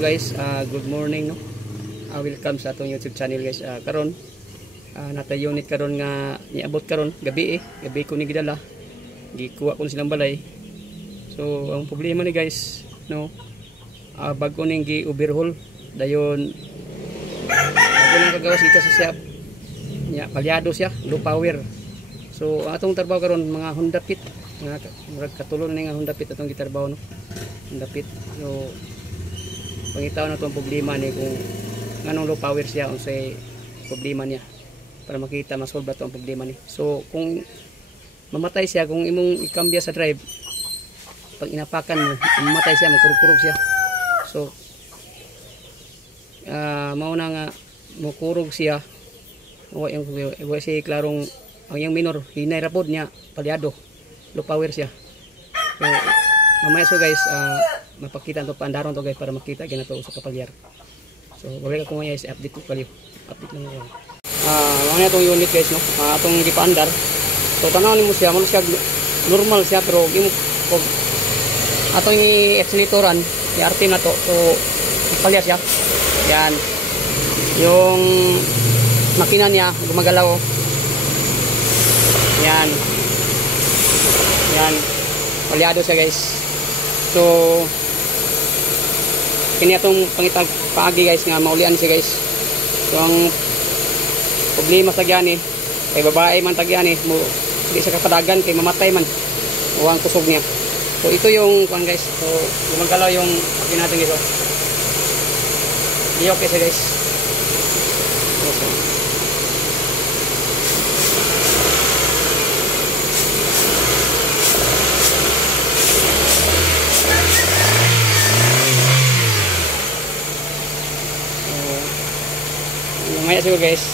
guys, good morning no. Welcome sa atong YouTube channel guys. Karon nata unit karon nga niabot karon gabi gabi ko ni gidala. Gikuha ko silang balay. So ang problema ni guys no, bago ning gi-overhaul dayon bago nang kagawas kita sa shop. Nya palyado siya, low power. So atong trabaho karon mga Honda Fit, nga katulon ni nga Honda Fit atong gitrabaho no. Honda Fit. So pangitaw na itong problema ni kung anong low power siya, unsay problema niya para makita masolve ba itong problema ni. So kung mamatay siya, kung imong ikambya sa drive, pag inapakan mo mamatay siya, magkurog-kurog siya. So mauna nga mukurog siya, wa siya klarong ang yung minor hinay rapod niya, palyado low power siya. So mamaya so guys, mapakita to pandaron to guys para makita gina to sa kapalyar. So balik ako ngayon sa update ko kayo. Update lang ako. Ano itong unit guys no? Atong gipaandar. So tanawin mo siya, siya normal siya pero gimo atong i-acceleratoran, i-RT na to. So palyar siya. Yan. Yung makina niya gumagalaw. Yan. Yan. Palyado siya guys. So kini atong pangitag paagi guys nga maulian siya guys. So ang problema sa gyani kay babae man tagyani mo di sa kapadagan kay mamatay man o ang kusog niya. So ito yung kuan guys. So gumagalaw yung natin ito. Di okay siya guys. Mamaya siguro guys,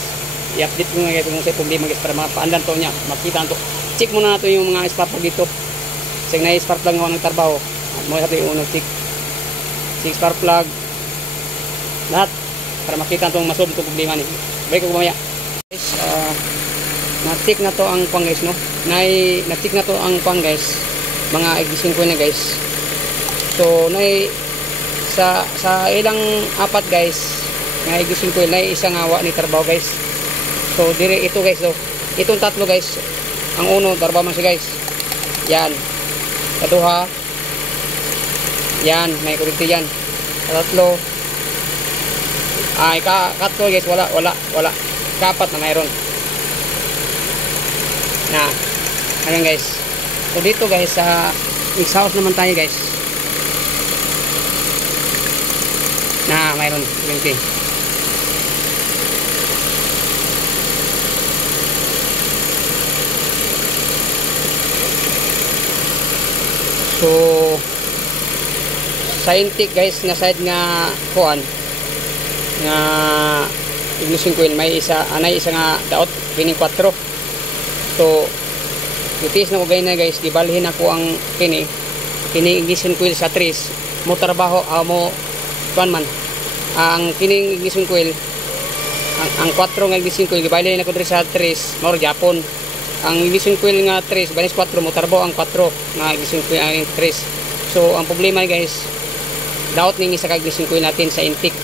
i-update ko nga guys kung sa problema guys para mapaandan to niya, makita to. Check muna nato yung mga spark plug dito. Kasi na spark plug ng trabaho. Mo sa yung unang check spark plug. Lahat para makita tong masolve to problema ni. Balik ko mamaya. Guys, na-check na to ang pang guys no. Na-check na to ang pang guys. Mga ignition coil na guys. So sa ilang apat guys nga ignition coil na isang awa ni trabaho guys. So dire ito guys, so itong tatlo guys, ang uno trabaho man siya guys. Yan. Kaduha. Yan, may kuryente yan. Tatlo. Katlo guys, wala. Kapat na mayroon. Na. Ayan guys. So dito guys sa exhaust naman tayo guys. Na mayroon kuryente. So sa intake guys nga side nga kuan nga ignition coil may isa nga daot pining 4. So itis na ko gay na guys, gibalhin ako ang kini ignition coil sa 3 mo trabaho mo kuan man ang kining ignition coil ang 4 nga ignition coil gibalhin ako diri sa 3 mao Japon. Ang ignition coil nga 3 banis 4 mo tarbo ang 4 nga ignition coil ang 3. So ang problema guys, daot ning isa ka ignition coil natin sa intake.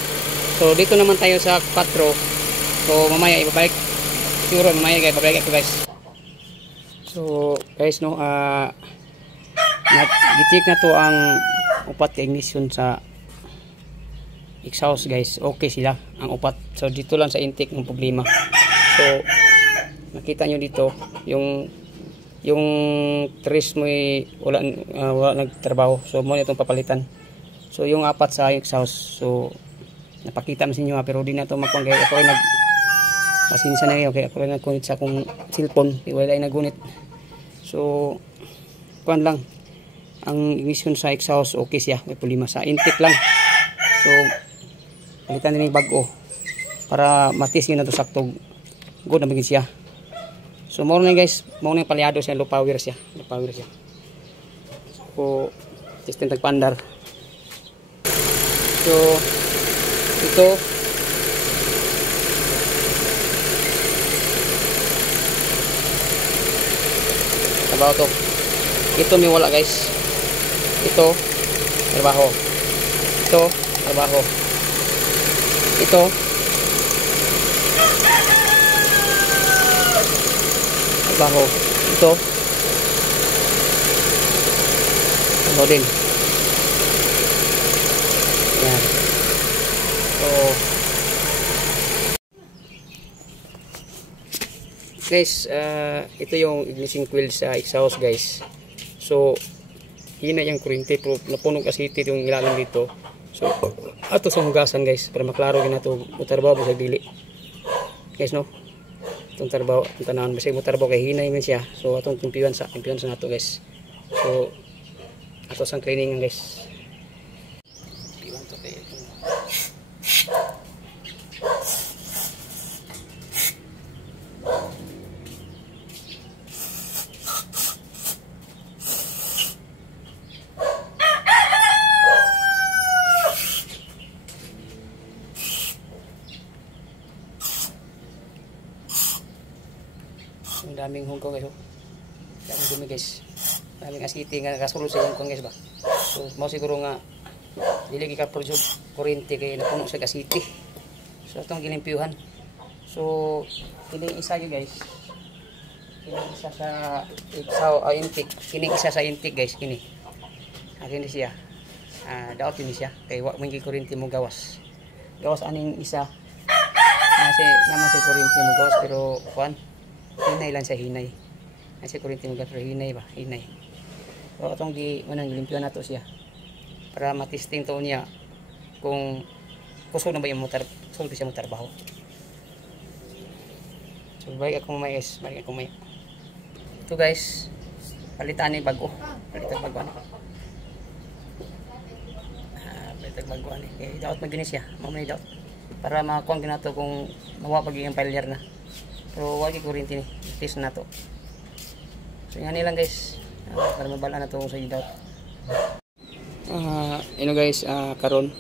So dito naman tayo sa 4. So mamaya ibabalik siguro mamaya guys, babalik ako guys. So guys no, nag-check na to ang upat ka ignition sa exhaust guys. Okay sila ang upat. So dito lang sa intake ng problema. So nakita nyo dito yung trace mo wala nagtrabaho. So mo itong papalitan. So yung apat sa exhaust. So napakita na sa inyo pero di na ito magkuhan kaya ako ay pasinsa na kayo kaya ako ay nagkunit sa akong cellphone. Wala ay nagunit. So kuhan lang ang ignition sa exhaust okay siya. May problema sa intake lang. So palitan din yung bago para matis yun na ito sakto. Good na bigyan siya. So mo na guys, mo na palyado siya, low power siya. So system tagpandar. So ito trabaho to. Ito may wala guys. Ito trabaho. Ito trabaho. Ito trabaho. Ito ano din. Yan. So guys, ito yung ignition coil sa exhaust guys. So hina yung kuryente pero napuno kasi ito yung ilalim dito. So ato sa hugasan guys para maklaro gina to mutarbaho sa dili guys, no. Itong tarbaho ang tanan basta mutarbaho kay hinay man siya. So atong timpiwan sa nato guys. So ato sang cleaning guys. Timpiwan to kay ang daming hongkong guys, oh. Daming dumi guys. Daming asiti nga kasulod sa hongkong guys ba. So mo siguro nga dili gi ka produce kuryente kay napuno sa asiti. So atong gilimpyuhan. So kining isa yo guys. Kining isa sa intake. Kining isa sa intake guys, kini. Kini siya. Daot ini siya kay wa man gi kuryente mo gawas. Gawas aning isa. Kasi naman si kuryente mo gawas pero kuan hinay lang sa hinay. Kasi kuryente mo pero hinay ba? Hinay. So atong manang limpyo na to siya. Para matesting to niya kung kusog na ba yung motor, kusog siya mo trabaho. So balik ako mamaya guys, balik ako mamaya. Ito guys, palitan ni bago. Palitan bago ano. Palitan bago ano. Okay, daot maginis siya. Mamay daot. Para makuha ginato kung mawa pag yung failure na. Pero wagi kuryente ni, test na to. So yan lang guys, para mabala na to sa idaw. Guys, karon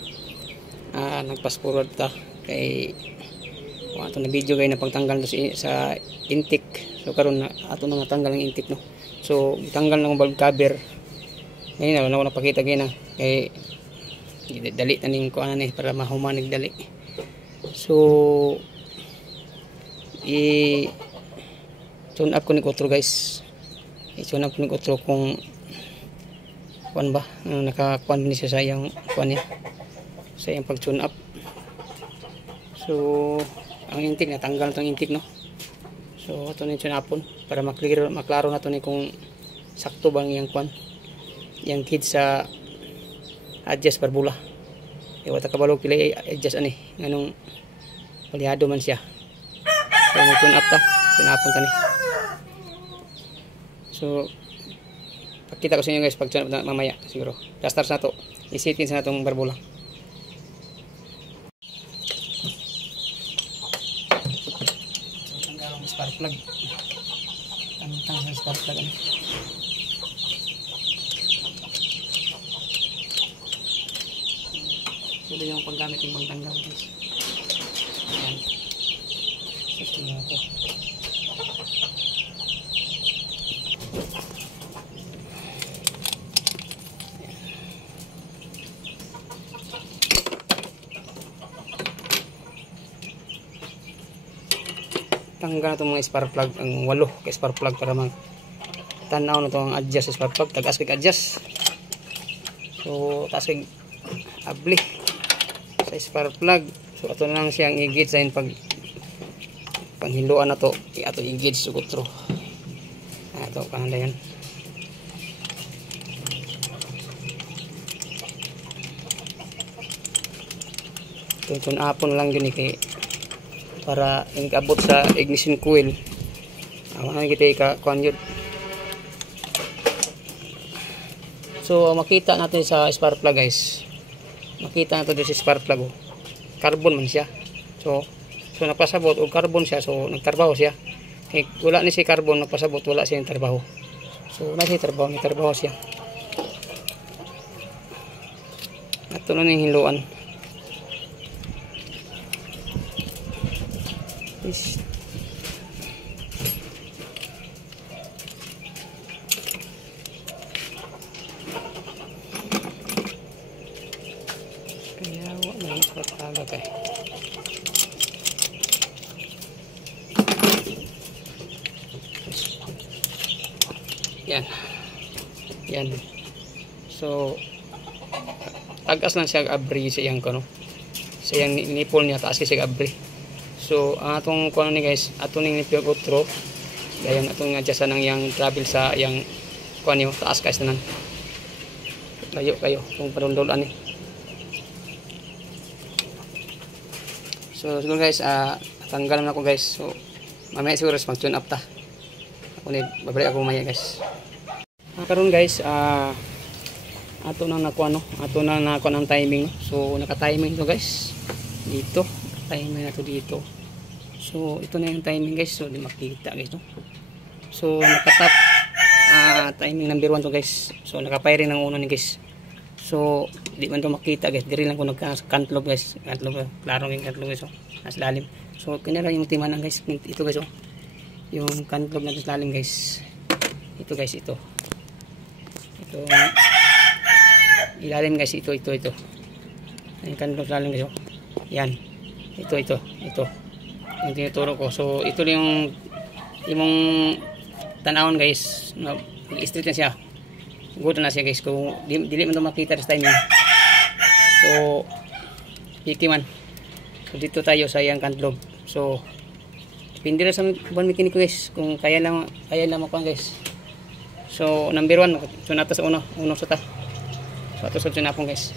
nagpas-forward ta kay ato na video kay na pagtanggal to sa intake. So karon ato na natanggal ang intake no. So itanggal ng valve cover. Ngayon na ako napakita gina kay dali taning kuan ni para mahumanig dali. So tune up ko ni otro guys. I-tune up ko ni otro kung kuan ba nakakuan ni siya sa yung kuan niya sa yung pag-tune up. So ang intake natanggal tong intake no. So ato ni tune upon para maklaro na to ni kung sakto bang yang kuan yang kid sa adjust barbula. Iwa ta kabalo pila adjust ani nganong palihado man siya. So mag-tune up ta, sinapon ta ni. So pakita ko sa inyo guys pag tune up na mamaya siguro. Start na to. Isitin sa natong barbula. So tanggal ang spark plug. Tanggal ang spark plug ani. Ito yung paggamit ng tanggal guys. Ayan. Tingnan ko. Tanggal na itong mga spark plug, ang 8 ka spark plug para tanaw na itong adjust sa spark plug. Tagas kay adjust. So taas kay abli sa spark plug. So ato na lang siyang i-gauge sa pag panghiluan na to, ato i-gauge sa kutro. Ato kanala yan. Tune upon lang yun kay para ingabot sa ignition coil. Awan kita ika-kuan yun. So makita natin sa spark plug guys. Makita natin sa spark plug. Carbon man siya. So nagpasabot og carbon siya, so nagtrabaho siya. Kay wala ni si carbon nagpasabot, wala siya trabaho. So na siya trabaho siya. Ato na ning hiluan. Kaya wala nang pataga kay. Yan. Yan. So tagas lang siya abri sa iyang kuno. Sa iyang nipple niya taas siya abri. So ang atong kuno ni guys, atong ning nipple outro. Dayon atong adjustan ng yang travel sa yang kuno niyo taas guys tanan. Layo kayo kung parundolan ni. So siguro guys, tanggalan na ako guys. So mamaya siguro mag-tune up ta. Ako ni babalik ako mamaya guys. Karon guys, ato nang nakuha no, ato nang nakuha ng timing. So naka-timing to guys. Dito, timing na to dito. So ito na yung timing guys. So di makita guys no. So naka-top timing number 1 to guys. So naka-firing ng uno ni guys. So di man to makita guys. Diri lang ko nagka-kantlog guys. Kantlog, klaro yung kantlog guys. So nas lalim. So kinara yung timanan guys. Ito guys oh. Yung kantlog na lalim guys. Ito guys ito. Ito ilalim guys, ito yung kantlog lalim guys oh. Yan, ito yung tinuturo ko. So ito yung tanawon guys, straight na siya, good na siya guys. Kung dili man ito makita this time so piki man. So dito tayo sa yung kantlog. So depende na sa buwan mekaniko guys, kung kaya lang ako guys. So number 1, so nato sa uno sa ta. So ato sa tinapong guys.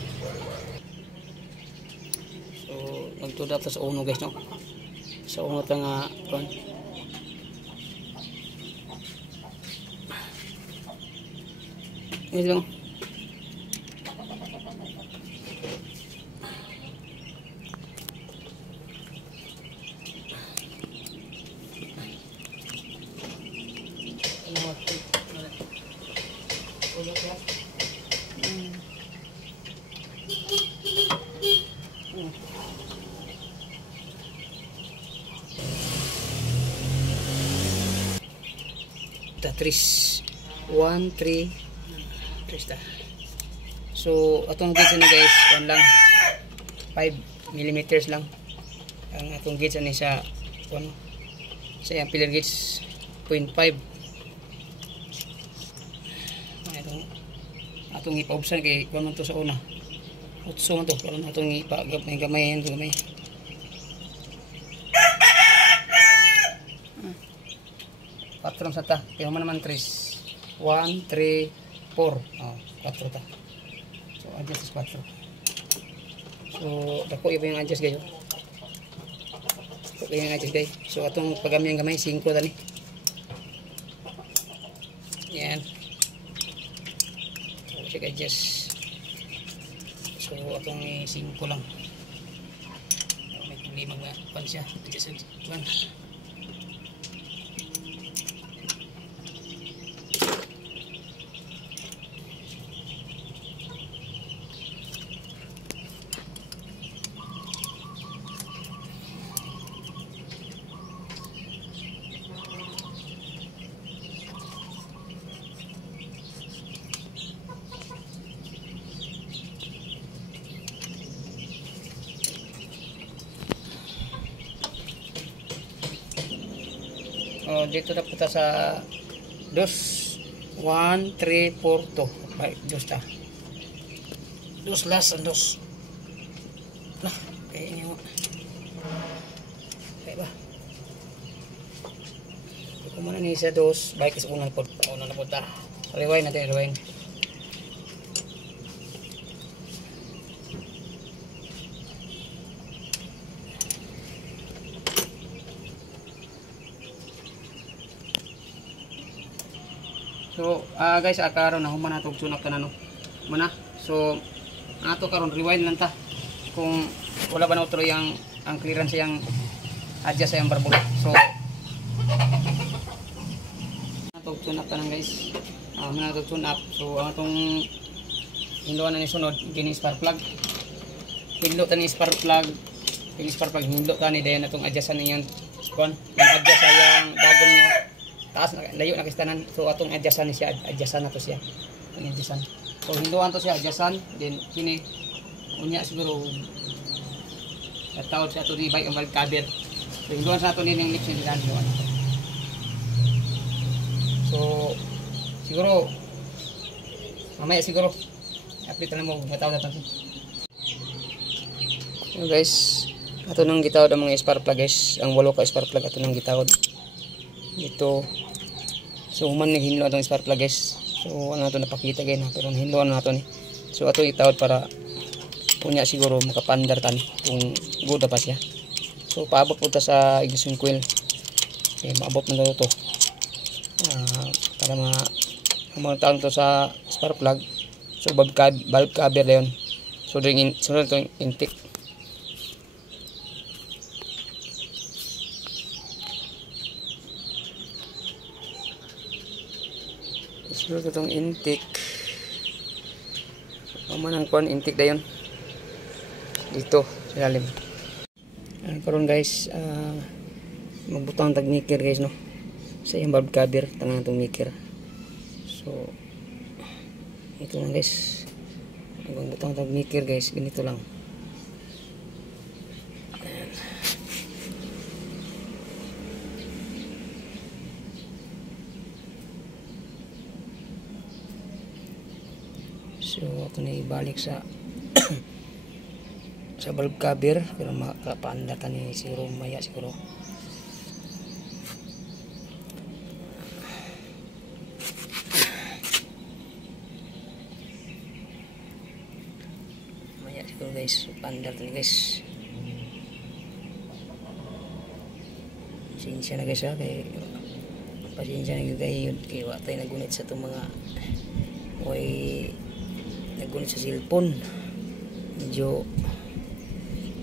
So nagtuda ta sa uno guys no. Sa uno ta nga kon. Ito. Tris 1 3 ta. So atong gauge ni guys, yan lang 5 mm lang ang atong gauge ni sa yung pillar gauge 0.5. Atong ipaubsan kay kuno to sa una. Utso man to, karon atong gamay. Patron sa ta, kaya naman 3 1 3 4 4 ta. So adjust is 4. So dako iba yung adjust guys. Dako yung adjust guys. So atong pagami ang gamay 5 tani. Yan. So check adjust. So atong 5 lang. May problema ba pan siya? Adjust one. Dito na punta sa 2 1 3 4 2 baik 2 ta 2 last 2 lah kayaknya kayak ba kumana ni sa 2 baik sa unang na punta rewind natin rewind. So guys, karon na human natog sunak tanan no. Muna. So ato karon rewind lang ta. Kung wala ba na utro yang ang clearance yang adjust sa yang barbula. So natog sunak tanan guys. Natog sunak. So atong hinduan na ni sunod kini spark plug. Pindot ta ni spark plug. Kini spark plug hindot ta ni dayon atong adjustan niyan kon. Ang adjust sa yang dagom niya. Taas layo na kistanan. So atong adjustan ni siya, adjustan na to siya. Ang adjustan. So hinduan to siya, adjustan, then kini unya siguro tawag sa ato ni bike ang valve cover. So hinduan sa ato ni ng lips nila hinduan. So siguro mamaya siguro update na mo matawag natin. So guys, ato nang gitawad ang mga spark plug guys, ang 8 ka spark plug ato nang gitawad dito. So human ni hinlo atong spark plug guys. So ano to napakita gay na pero hinloan nato ni. So ato itawad para punya siguro makapandar tan kung good pa siya. So paabot po ta sa ignition coil. Okay, maabot man daw to. Para mamontahan to sa spark plug. So valve cover na yun. So sunod itong intake. Sunod itong intake. Pamanang kuhan intake na yun. Dito sa lalim. Karon guys, magbutang tag maker guys no. Sa yung valve cover tangan itong maker. So ito lang guys. Magbutang tag maker guys, ganito lang. So ito na ibalik sa sa valve cover pero makapandatan ni siguro maya siguro. Maya siguro guys, pandatan guys. Pasensya na guys ha, kay pasensya na kayo kay wa tayo nagunit sa itong mga nagunit sa cellphone. Medyo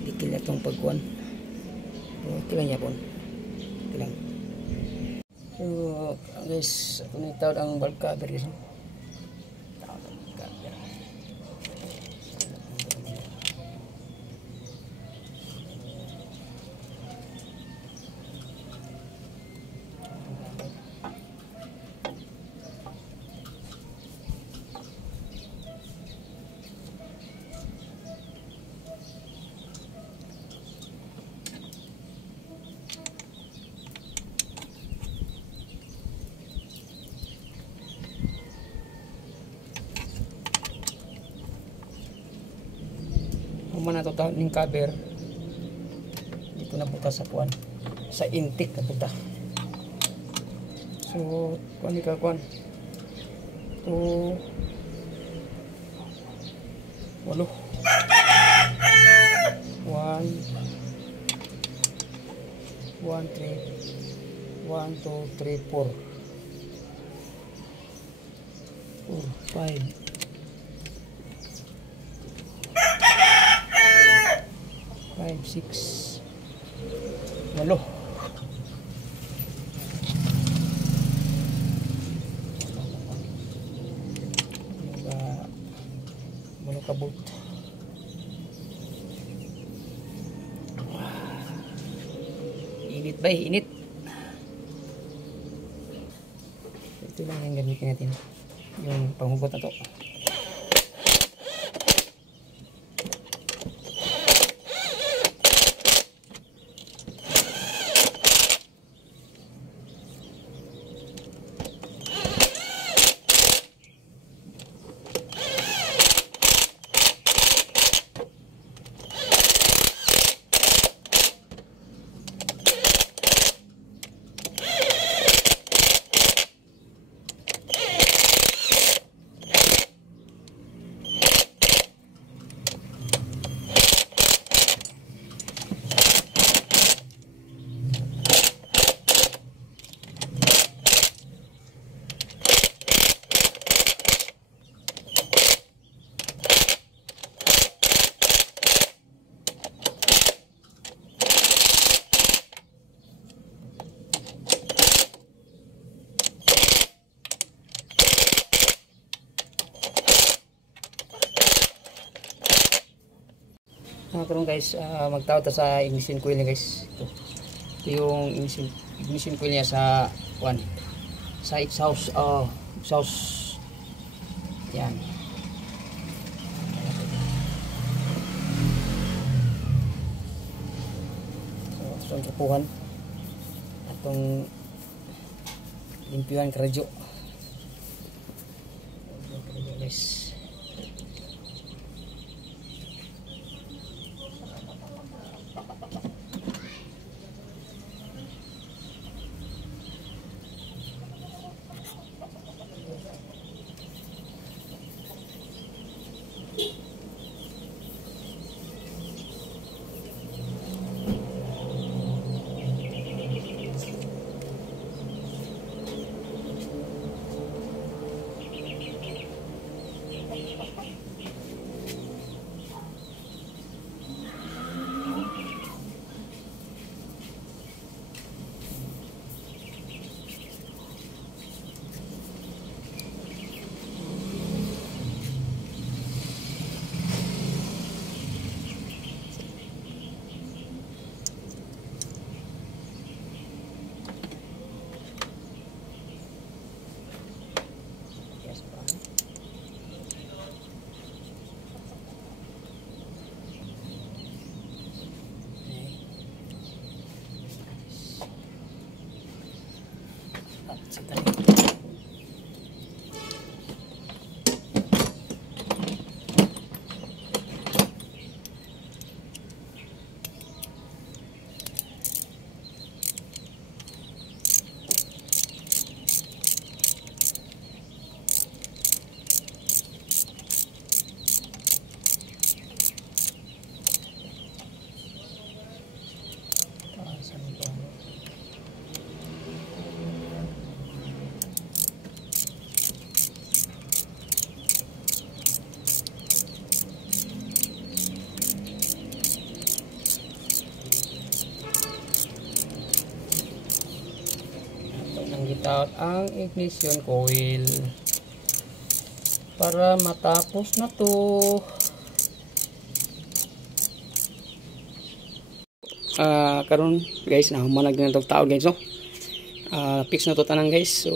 dikil na itong pagkuhan. Okay lang yapon. Okay lang. So guys, ito na itawad ang valve cover guys. Human na ito ng cover dito na puta sa kuwan sa intake na puta. So kuwan ka kuwan to walo 1 2 3 4 5 6 walo. Walo ka bolt. Init ba? Init. Ito lang yung gamitin natin. Yung panghugot na to. Karon guys, magtawad ta sa ignition coil niya guys. Ito yung ignition coil niya sa sa exhaust exhaust yan. atong kapuhan atong limpiwan karadyo guys. Out ang ignition coil para matapos na to. Karon guys, nahumanag na itong taon guys, no? Fix na to tanang guys. So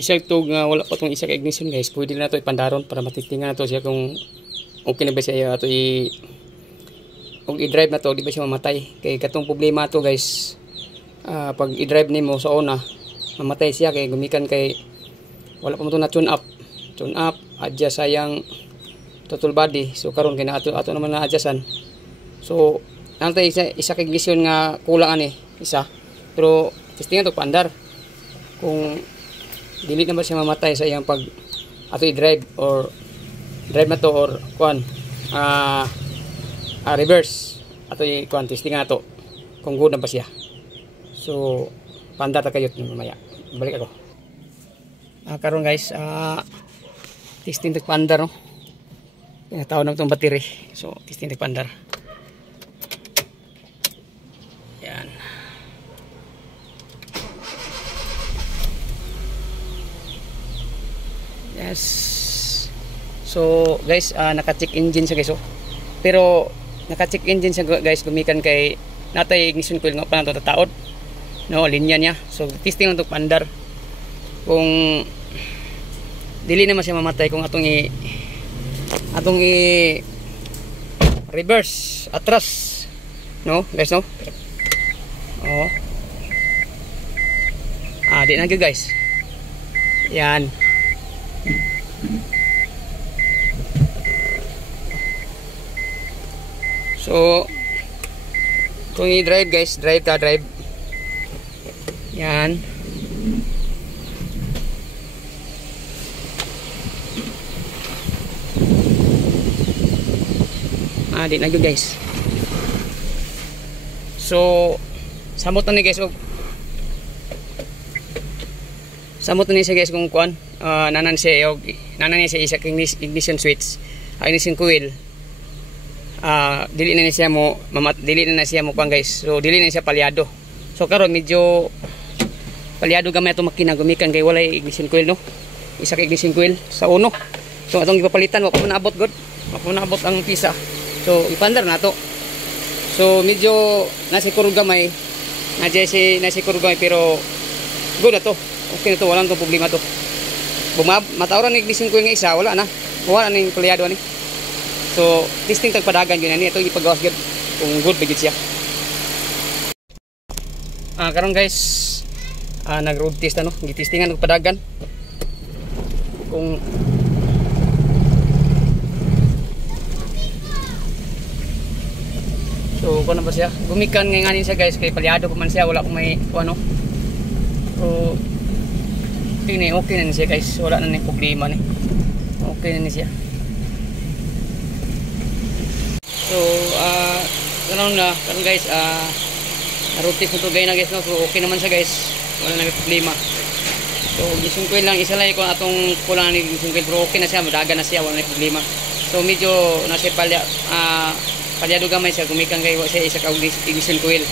isa ito nga wala pa itong isa ka ignition guys, pwede na ito ipandaron para matitingan na to siya kung okay na ba siya ito kung i-drive na to, di ba siya mamatay. Kaya katong problema to guys, pag i-drive nimo sa una mamatay siya kay gumikan kay wala pa mo to na tune up adjust sayang total body. So karon kay ato naman na adjustan. So nantay isa kay ignition nga kulang ani isa, pero testingan to paandar kung dili na ba siya mamatay sa iyang pag ato i-drive or drive na to or kuan reverse ato i-kuan testingan nato kung good na ba siya. So, panda ta kayot mamaya. Balik ako. Karon guys, testing tek pandar no. Tawon na itong battery. So, testing tek pandar. Yan. Yes. So, guys, naka-check engine siya guys. Oh. Pero naka-check engine siya guys, gumikan kay natay ignition coil nga pa na ito taod. No, linya niya. So testing untuk pandar kung dili naman siya mamatay kung atong i reverse atras, no guys, no. Oh, di na gyud guys. Yan. So kung i-drive guys, drive. Yan. Di na yun guys. So samot na ni guys, samot na ni siya guys kung kuan nanan siya isa ignition switch, ignition coil. Dili na siya mo kuan guys. So dili na siya palyado. So karon medyo palyado gamay ato makina gumikan kay walay ignition coil, no. Isa ka ignition coil sa uno. So atong gipapalitan wa pa naabot god. Wa pa naabot ang pisa. So ipandar na to. So medyo nasikuro gamay. Nasikuro gamay pero good na to. Okay na to, wala nang problema to. Matauran ng ignition coil nga isa, wala na. Wala na yung palyado ni. So testing tag padagan gyud ani, ito ipagawas gyud. kung good bigit siya. Karon guys, nag road test gitistingan og padagan kung so kuno ba siya gumikan ngayon siya guys, kay palyado pa man siya, wala pa may ano. So ini okay na siya guys, wala na ni problema ni, okay na ni siya. So karon guys, road test nito gay na guys, no? So okay naman siya guys, wala na may problema. So gisungkwil lang, isa lang kung atong kulang ni gisungkwil, pero okay na siya, madaga na siya, wala na may problema. So medyo na siya palyado gamay siya, gumikan kayo siya isa ka ignition coil.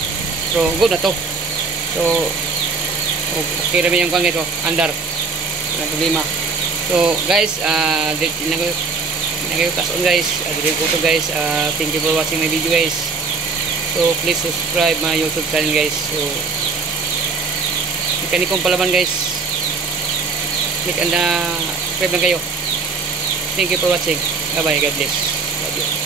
So good na to. So okay na yung kang ito, andar, wala na problema. So guys, nagayo kason guys, dito ko to guys. Thank you for watching my video guys. So please subscribe my YouTube channel guys. So mekanikong palaban guys, subscribe lang kayo. Thank you for watching. Bye bye, God bless. Love you.